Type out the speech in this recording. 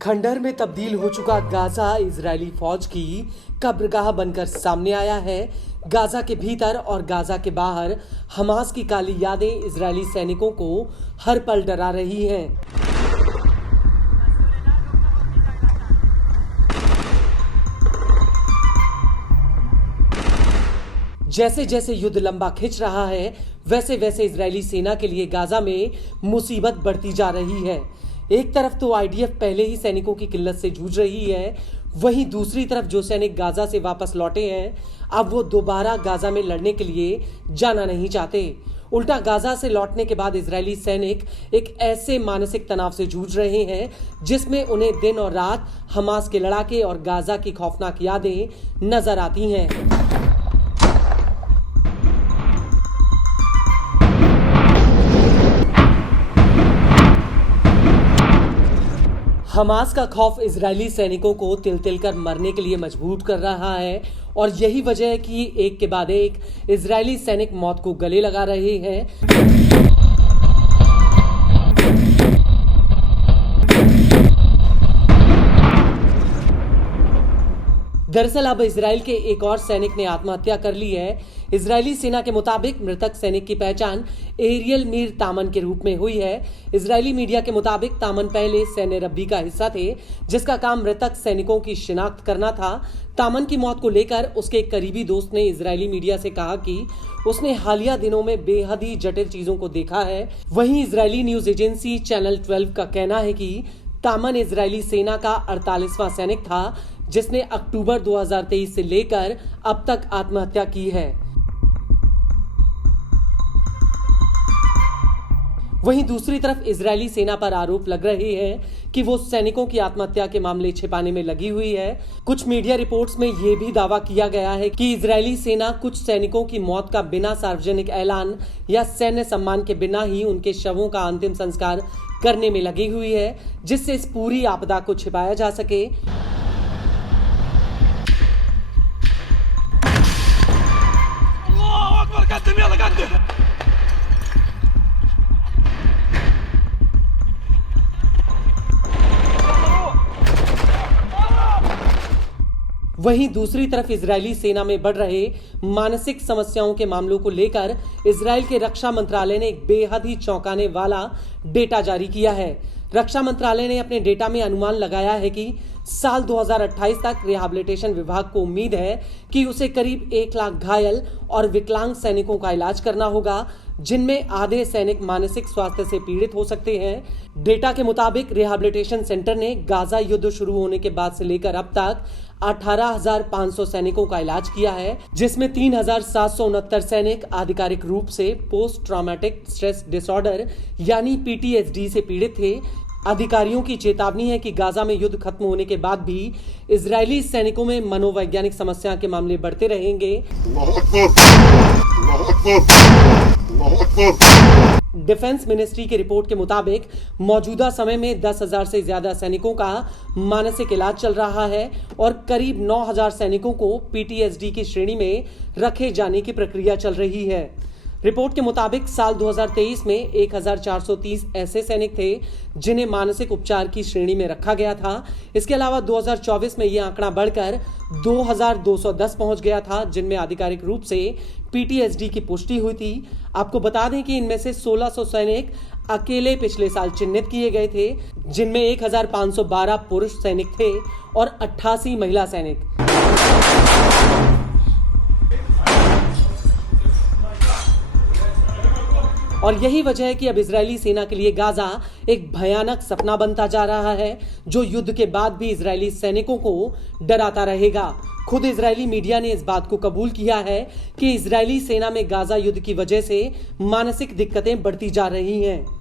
खंडहर में तब्दील हो चुका गाजा इजरायली फौज की कब्रगाह बनकर सामने आया है। गाजा के भीतर और गाजा के बाहर हमास की काली यादें इजरायली सैनिकों को हर पल डरा रही हैं। जैसे जैसे युद्ध लंबा खिंच रहा है, वैसे वैसे इजरायली सेना के लिए गाजा में मुसीबत बढ़ती जा रही है। एक तरफ तो आईडीएफ पहले ही सैनिकों की किल्लत से जूझ रही है, वहीं दूसरी तरफ जो सैनिक गाजा से वापस लौटे हैं, अब वो दोबारा गाजा में लड़ने के लिए जाना नहीं चाहते। उल्टा गाजा से लौटने के बाद इजरायली सैनिक एक ऐसे मानसिक तनाव से जूझ रहे हैं जिसमें उन्हें दिन और रात हमास के लड़ाके और गाजा की खौफनाक यादें नजर आती हैं। हमास का खौफ इजरायली सैनिकों को तिल तिल कर मरने के लिए मजबूर कर रहा है और यही वजह है कि एक के बाद एक इजरायली सैनिक मौत को गले लगा रहे हैं। दरअसल अब इजराइल के एक और सैनिक ने आत्महत्या कर ली है। इजरायली सेना के मुताबिक मृतक सैनिक की पहचान एरियल मीर तामन के रूप में हुई है। इजरायली मीडिया के मुताबिक तामन पहले सैन्य रब्बी का हिस्सा थे, जिसका काम मृतक सैनिकों की शिनाख्त करना था। तामन की मौत को लेकर उसके एक करीबी दोस्त ने इजरायली मीडिया से कहा कि उसने हालिया दिनों में बेहद ही जटिल चीजों को देखा है। वहीं इजरायली न्यूज एजेंसी चैनल 12 का कहना है कि तामन इजरायली सेना का 48वां सैनिक था जिसने अक्टूबर 2023 से लेकर अब तक आत्महत्या की है। वहीं दूसरी तरफ इजरायली सेना पर आरोप लग रहे हैं कि वो सैनिकों की आत्महत्या के मामले छिपाने में लगी हुई है। कुछ मीडिया रिपोर्ट्स में ये भी दावा किया गया है कि इजरायली सेना कुछ सैनिकों की मौत का बिना सार्वजनिक ऐलान या सैन्य सम्मान के बिना ही उनके शवों का अंतिम संस्कार करने में लगी हुई है, जिससे इस पूरी आपदा को छिपाया जा सके। वहीं दूसरी तरफ इजरायली सेना में बढ़ रहे मानसिक समस्याओं के मामलों को लेकर इजरायल के रक्षा मंत्रालय ने एक बेहद ही चौंकाने वाला डेटा जारी किया है। रक्षा मंत्रालय ने अपने डेटा में अनुमान लगाया है कि साल 2028 तक रिहैबिलिटेशन विभाग को उम्मीद है कि उसे करीब 1 लाख घायल और विकलांग सैनिकों का इलाज करना होगा, जिनमें आधे सैनिक मानसिक स्वास्थ्य से पीड़ित हो सकते हैं। डेटा के मुताबिक रिहैबिलिटेशन सेंटर ने गाजा युद्ध शुरू होने के बाद से लेकर अब तक 18,500 सैनिकों का इलाज किया है, जिसमें 3,769 सैनिक आधिकारिक रूप से पोस्ट ट्रॉमेटिक स्ट्रेस डिसऑर्डर यानी पीटीएसडी से पीड़ित थे। अधिकारियों की चेतावनी है कि गाजा में युद्ध खत्म होने के बाद भी इजरायली सैनिकों में मनोवैज्ञानिक समस्या के मामले बढ़ते रहेंगे। डिफेंस मिनिस्ट्री की रिपोर्ट के मुताबिक मौजूदा समय में 10,000 से ज्यादा सैनिकों का मानसिक इलाज चल रहा है और करीब 9,000 सैनिकों को पीटीएसडी की श्रेणी में रखे जाने की प्रक्रिया चल रही है। रिपोर्ट के मुताबिक साल 2023 में 1,430 ऐसे सैनिक थे जिन्हें मानसिक उपचार की श्रेणी में रखा गया था। इसके अलावा 2024 में यह आंकड़ा बढ़कर 2,210 पहुंच गया था, जिनमें आधिकारिक रूप से पीटीएसडी की पुष्टि हुई थी। आपको बता दें कि इनमें से 1,600 सैनिक अकेले पिछले साल चिन्हित किए गए थे, जिनमें 1,512 पुरुष सैनिक थे और 88 महिला सैनिक। और यही वजह है कि अब इजरायली सेना के लिए गाजा एक भयानक सपना बनता जा रहा है, जो युद्ध के बाद भी इजरायली सैनिकों को डराता रहेगा। खुद इजरायली मीडिया ने इस बात को कबूल किया है कि इजरायली सेना में गाजा युद्ध की वजह से मानसिक दिक्कतें बढ़ती जा रही हैं।